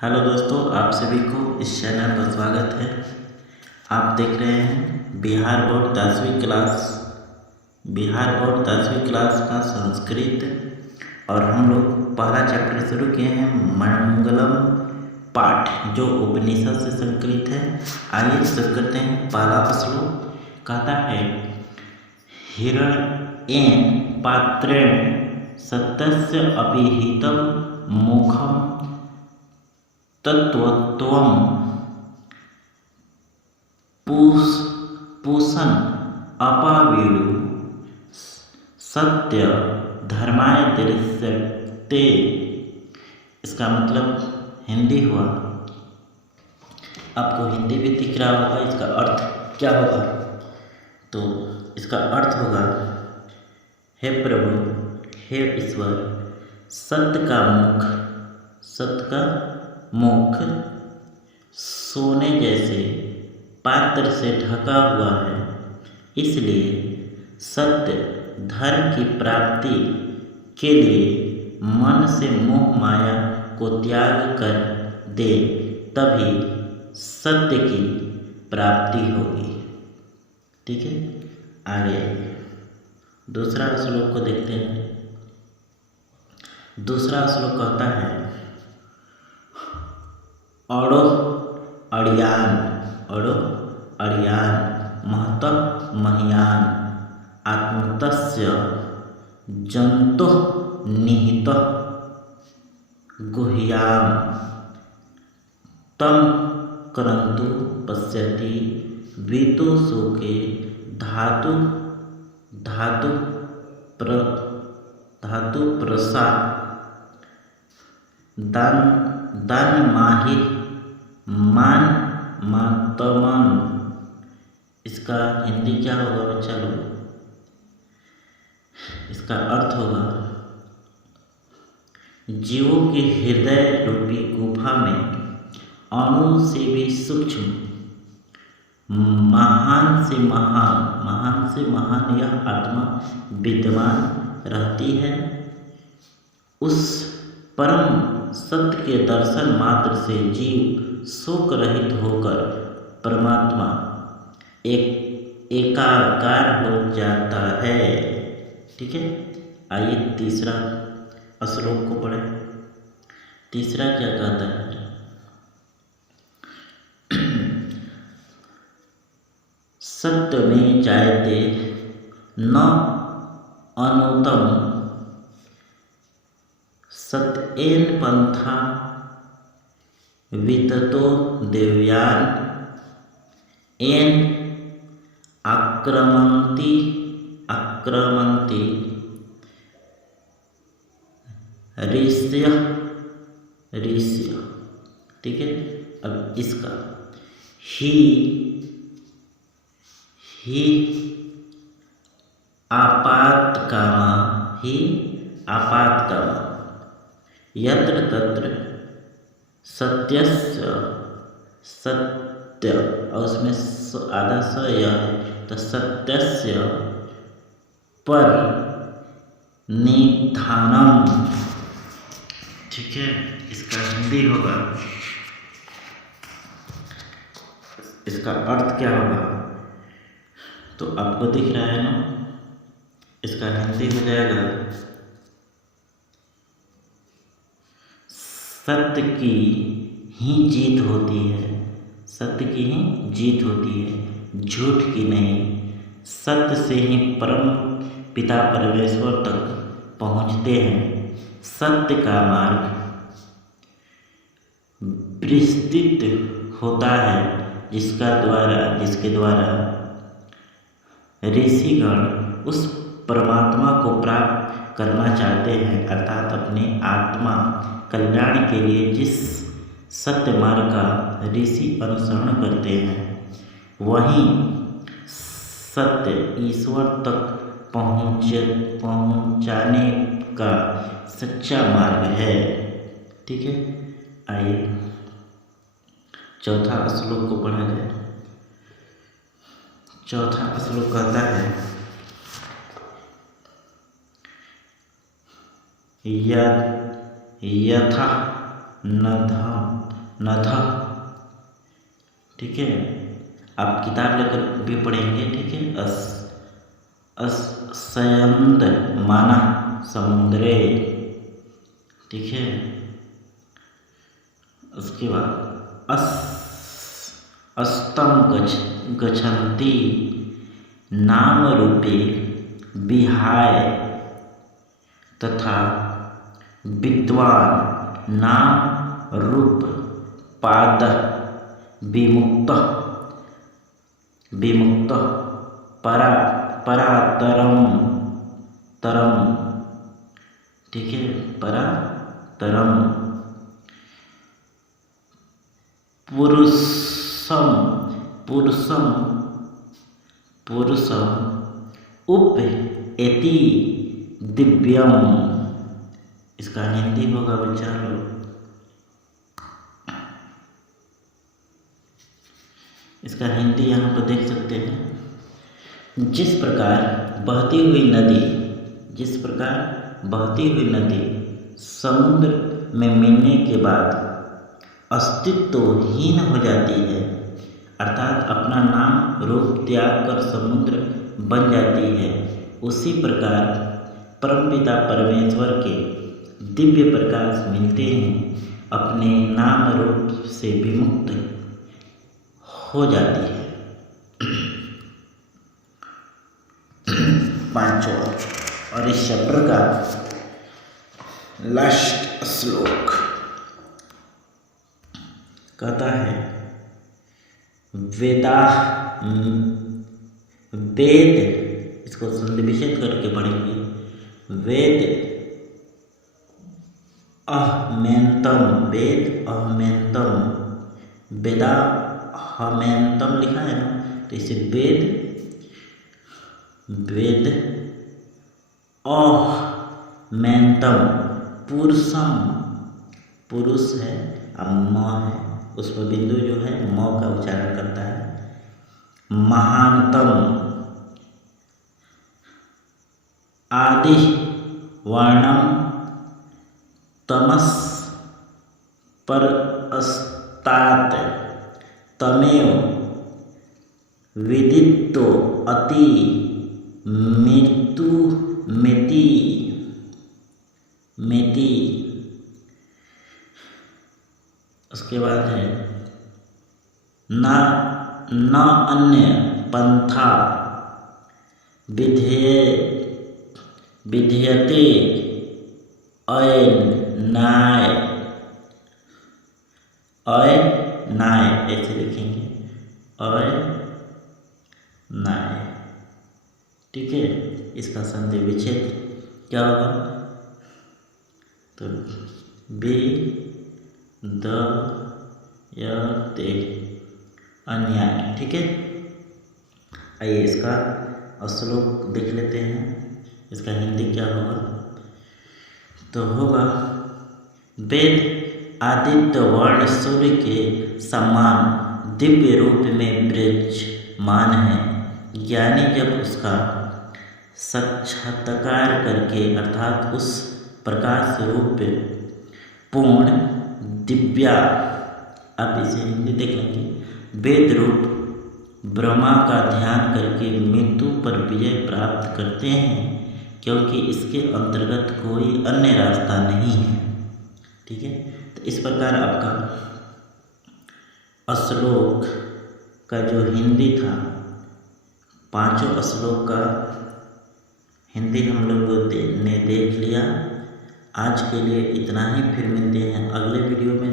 Hello दोस्तों, आप सभी को इस चैनल पर स्वागत है। आप देख रहे हैं बिहार बोर्ड 10वीं क्लास का संस्कृत। और हम लोग पहला चैप्टर शुरू किए हैं, मंगलम पाठ, जो उपनिषद से संकलित है। आइए शुरू करते हैं। पहला श्लोक कहता है, हिरण्येन पात्रेण सत्यस्य अभिहितं मुखम तत्वत्वं पूषन् अपावीडु सत्य धर्माय दृश्यते। इसका मतलब हिंदी हुआ, आपको हिंदी भी दिख रहा होगा। इसका अर्थ क्या होगा? तो इसका अर्थ होगा, हे प्रभु, हे ईश्वर, सत्य का मुख सोने जैसे पात्र से ढका हुआ है, इसलिए सत्य धर्म की प्राप्ति के लिए मन से मोह माया को त्याग कर दे, तभी सत्य की प्राप्ति होगी। ठीक है, आगे दूसरा श्लोक को देखते हैं। दूसरा श्लोक कहता है, अड़ो अड़ियान महतः मह्यान आत्मतस्य जन्तुः निहितः गुह्याम तम करन्तु पश्यति वीतो शोके धातु प्रसा दान माहि मान मातमन। इसका हिंदी क्या होगा बच्चा लोग? इसका अर्थ होगा, जीवों के हृदय रूपी गुफा में अणु से भी सूक्ष्म, महान से महान यह आत्मा विद्यमान रहती है। उस परम सत्य के दर्शन मात्र से जीव शोक रहित होकर परमात्मा एकाकार हो जाता है। ठीक है, आइए तीसरा श्लोक को पढ़ें। तीसरा क्या कहता है? सत्य में जायते न अनुतम सत्येन पंथा विततो देवयान एन आक्रमन्ति ऋष्य। ठीक है, अब इसका ही आपातकामा यत्र तत्र सत्यस्य सत्य, और उसमें आधा स यह है, तो सत्यस्य पर निधानम। ठीक है, इसका हिंदी होगा, इसका अर्थ क्या होगा? तो आपको दिख रहा है ना, इसका हिंदी हो जाएगा, सत्य की ही जीत होती है, सत्य की ही जीत होती है, झूठ की नहीं। सत्य से ही परम पिता परमेश्वर तक पहुँचते हैं। सत्य का मार्ग विस्तृत होता है, जिसके द्वारा ऋषिगण उस परमात्मा को प्राप्त करना चाहते हैं, अर्थात अपने आत्मा कल्याण के लिए जिस सत्य मार्ग का ऋषि अनुसरण करते हैं, वही सत्य ईश्वर तक पहुँचाने का सच्चा मार्ग है। ठीक है, आइए चौथा श्लोक को पढ़ा जाए। चौथा श्लोक कहता है, यथा नधा न था। ठीक है, आप किताब लेकर भी पढ़ेंगे। ठीक है, अस्यंद माना समुद्रे। ठीक है, उसके बाद अस्तम गच्छन्ति नाम रूपे विहाय तथा विद्वान नाम रूप पाद विमुक्त परातरम तरम। ठीक है, परातरम पुरुषम उप एति दिव्यम। इसका हिंदी होगा बच्चा लोग। इसका हिंदी यहाँ पर देख सकते हैं। जिस प्रकार बहती हुई नदी समुद्र में मिलने के बाद अस्तित्वहीन हो जाती है, अर्थात अपना नाम रूप त्याग कर समुद्र बन जाती है, उसी प्रकार परमपिता परमेश्वर के दिव्य प्रकाश मिलते हैं, अपने नाम रूप से विमुक्त हो जाती है। पांचवा और इस चैप्टर का लास्ट श्लोक कहता है, वेद, इसको संधि विच्छेद करके पढ़ेंगे। वेद अहमेंतम, वेदा हमेंतम लिखा है ना, तो इसे वेद अहमेंतम पुरुषम, पुरुष है अब म है, उस पर बिंदु जो है म का उच्चारण करता है। महानतम आदि वर्णम तमस पर अस्तात तमेव विदितो अति मृत्यु मेति। उसके बाद है न अन्य पंथा विधेयते अयनाय, ऐसे लिखेंगे अयनाय। ठीक है, इसका संधि विच्छेद क्या होगा, तो विधेयते अन्याय। ठीक है, आइए इसका श्लोक देख लेते हैं। इसका हिंदी क्या होगा, तो होगा वेद आदित्य वर्ण सूर्य के समान दिव्य रूप में विराजमान है। ज्ञानी जब उसका साक्षात्कार करके, अर्थात उस प्रकाश रूप पूर्ण दिव्या, आप इसे हिंदी देख लेंगे, वेद रूप ब्रह्मा का ध्यान करके मृत्यु पर विजय प्राप्त करते हैं, क्योंकि इसके अंतर्गत कोई अन्य रास्ता नहीं है। ठीक है, तो इस प्रकार आपका श्लोक का जो हिंदी था, पांचों श्लोक का हिंदी हम लोग ने देख लिया। आज के लिए इतना ही, फिर मिलते हैं अगले वीडियो में।